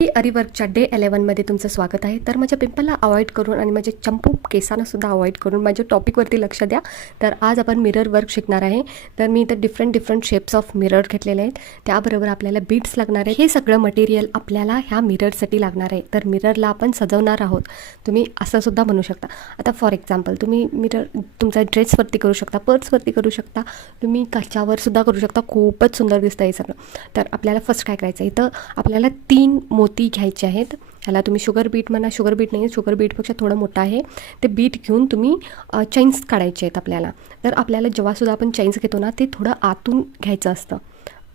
आरीवर्कच्या day 11 मध्ये तुमचं स्वागत आहे. तर माझ्या पिंपलला अवॉइड करून आणि माझे चंपू केसांना सुद्धा अवॉइड करून माझ्या टॉपिकवरती लक्ष द्या. तर आज आपण मिरर वर्क शिकणार आहे. तर मी इथं डिफरंट शेप्स ऑफ मिरर घेतलेले आहेत. त्याबरोबर आपल्याला बीड्स लागणार आहे. हे सगळं मटेरियल आपल्याला ह्या मिररसाठी लागणार आहे. तर मिररला आपण सजवणार आहोत. तुम्ही असं सुद्धा म्हणू शकता. आता फॉर एक्झाम्पल तुम्ही मिरर तुमचा ड्रेसवरती करू शकता, पर्सवरती करू शकता, तुम्ही काचावर सुद्धा करू शकता. खूपच सुंदर दिसतं हे सगळं. तर आपल्याला फर्स्ट काय करायचं आहे, इथं आपल्याला 3 मोती घ्यायचे आहेत. ह्याला तुम्ही शुगर बीट म्हणा, शुगर बीट नाही, शुगर बीटपेक्षा थोडं मोठं आहे. ते बीट घेऊन तुम्ही चैन्स काढायचे आहेत आपल्याला. तर आपल्याला जेव्हासुद्धा आपण चैन्स घेतो ना, ते थोडं आतून घ्यायचं असतं.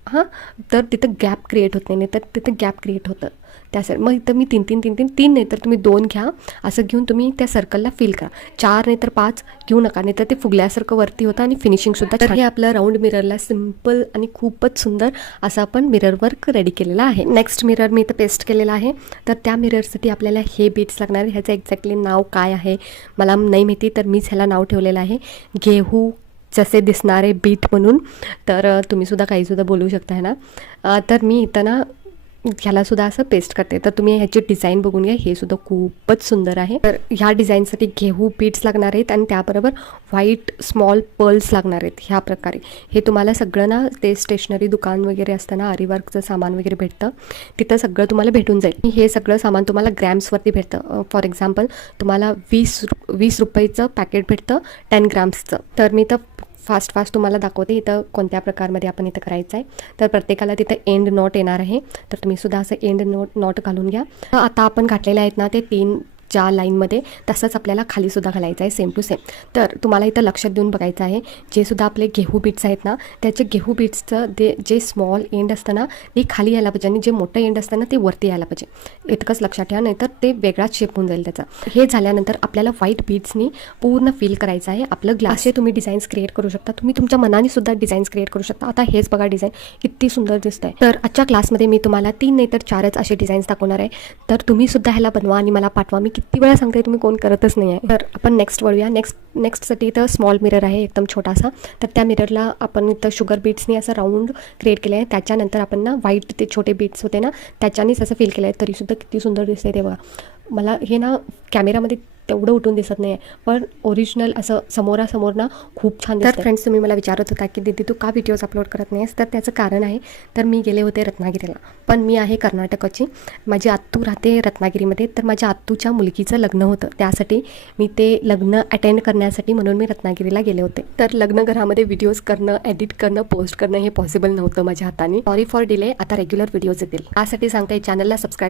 हां, तर तिथं गॅप क्रिएट होत नाही, तर तिथं गॅप क्रिएट होतं. त्यासाठी मग इथं मी तीन नाही तर तुम्ही 2 घ्या. असं घेऊन तुम्ही त्या सर्कलला फिल करा. 4 नाही तर 5 घेऊ नका, नाही तर ते फुगल्यासारखं वरती होतं आणि फिनिशिंगसुद्धा. तर हे आपलं राऊंड मिररला सिम्पल आणि खूपच सुंदर असं आपण मिरर वर्क रेडी केलेलं आहे. नेक्स्ट मिरर मी इथं पेस्ट केलेला आहे. तर त्या मिररसाठी आपल्याला हे बीट्स लागणार आहे. ह्याचं एक्झॅक्टली नाव काय आहे मला नाही माहिती, तर मीच ह्याला नाव ठेवलेलं आहे गेहू जसे दिसणारे बीट म्हणून. तर तुम्हीसुद्धा काहीसुद्धा बोलू शकता है ना. तर मी इथं ना ह्यालासुद्धा असं पेस्ट करते. तर तुम्ही ह्याची डिझाईन बघून घ्या, हे सुद्धा खूपच सुंदर आहे. तर ह्या डिझाईनसाठी गेहू बीट्स लागणार आहेत आणि त्याबरोबर व्हाईट स्मॉल पर्ल्स लागणार आहेत. ह्या प्रकारे हे तुम्हाला सगळं ना ते स्टेशनरी दुकान वगैरे असताना आरीवर्कचं सामान वगैरे भेटतं, तिथं सगळं तुम्हाला भेटून जाईल. हे सगळं सामान तुम्हाला ग्रॅम्सवरती भेटतं. फॉर एक्झाम्पल तुम्हाला 20 रुपयेचं पॅकेट भेटतं 10 ग्राम्सचं. तर मी तर फास्ट तुम्हाला दाखवते इथं कोणत्या प्रकारमध्ये आपण इथं करायचं आहे. तर प्रत्येकाला तिथं एंड नॉट येणार आहे. तर तुम्ही सुद्धा असं एंड नॉट घालून घ्या. आता आपण घातलेले आहेत ना ते 3 ज्या लाईनमध्ये, तसंच आपल्याला खालीसुद्धा घालायचं आहे सेम टू सेम. तर तुम्हाला इथं लक्षात देऊन बघायचं आहे, जे सुद्धा आपले गेहू बीट्स आहेत ना, त्याचे गेहू बीट्सचं जे स्मॉल एंड असतं ना ते खाली यायला पाहिजे आणि जे मोठं एंड असतं ना ते वरती यायला पाहिजे. इतकंच लक्षात ठेवा, नाहीतर ते वेगळाच शेप होऊन जाईल त्याचा. हे झाल्यानंतर आपल्याला व्हाईट बीट्सनी पूर्ण फिल करायचं आहे आपलं ग्लास. असे तुम्ही डिझाईन्स क्रिएट करू शकता. तुम्ही तुमच्या मनाने सुद्धा डिझाईन्स क्रिएट करू शकता. आता हेच बघा डिझाईन किती सुंदर दिसत आहे. तर आजच्या क्लासमध्ये मी तुम्हाला 3 नाही तर 4च असे डिझाईन्स दाखवणार आहे. तर तुम्ही सुद्धा ह्याला बनवा आणि मला पाठवा. मी किती वेळा सांगते, तुम्ही कोण करतच नाही आहे. तर आपण नेक्स्ट वळूया. नेक्स्टसाठी इथं स्मॉल मिरर आहे एकदम छोटासा. तर त्या मिररला आपण इथं शुगर बीट्सनी असं राऊंड क्रिएट केलं आहे. त्याच्यानंतर आपण ना व्हाईट ते छोटे बीट्स होते ना त्याच्यानेच असं फील केलं आहे. तरीसुद्धा किती सुंदर दिसते ते बघा. मला हे ना कॅमेरामध्ये तेवढं उठून दिसत नाही आहे, पण ओरिजिनल असं समोरासमोर ना खूप छान दिसतं. तर फ्रेंड्स, तुम्ही मला विचारत होता की दीदी तू का व्हिडिओज अपलोड करत नाहीस. तर त्याचं कारण आहे, तर मी गेले होते रत्नागिरीला. पण मी आहे कर्नाटकाची, माझी आत्तू राहते रत्नागिरीमध्ये. तर माझ्या आत्तूच्या मुलगीचं लग्न होतं, त्यासाठी मी ते लग्न अटेंड करण्यासाठी म्हणून मी रत्नागिरीला गेले होते. तर लग्नघरामध्ये व्हिडिओज करणं, एडिट करणं, पोस्ट करणं हे पॉसिबल नव्हतं माझ्या हाताने. Sorry for delay. आता रेग्युलर व्हिडिओज येतील. त्यासाठी सांगते, चॅनलला सबस्क्राईब